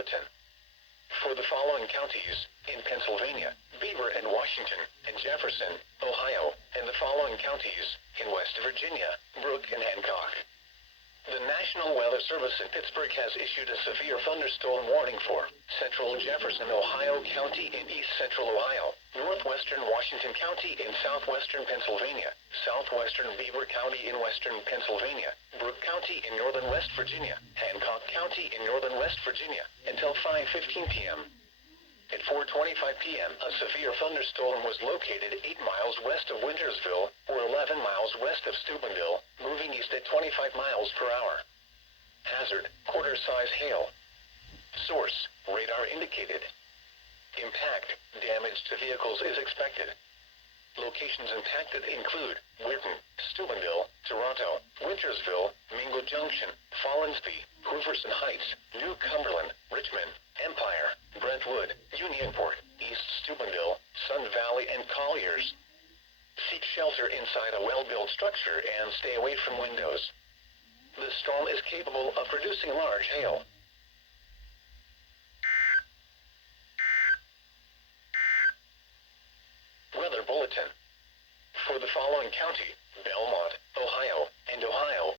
Bulletin. For the following counties in Pennsylvania, Beaver and Washington, and Jefferson, Ohio, and the following counties in West Virginia, Brooke and Hancock. The National Weather Service in Pittsburgh has issued a severe thunderstorm warning for central Jefferson, Ohio County in east central Ohio, northwestern Washington County in southwestern Pennsylvania, southwestern Beaver County in western Pennsylvania, Brooke County in northern West Virginia, Hancock County in northern West Virginia, until 5:15 p.m. At 4:25 p.m., a severe thunderstorm was located 8 miles west of Wintersville, or 11 miles west of Steubenville, moving east at 25 miles per hour. Hazard, quarter-size hail. Source, radar indicated. Impact, damage to vehicles is expected. Locations impacted include Weirton, Steubenville, Toronto, Wintersville, Mingo Junction, Follansbee, Hooverson Heights, New Cumberland, Richmond, Empire, Brentwood, Unionport, East Steubenville, Sun Valley, and Colliers. Seek shelter inside a well-built structure and stay away from windows. The storm is capable of producing large hail. Weather Bulletin. For the following county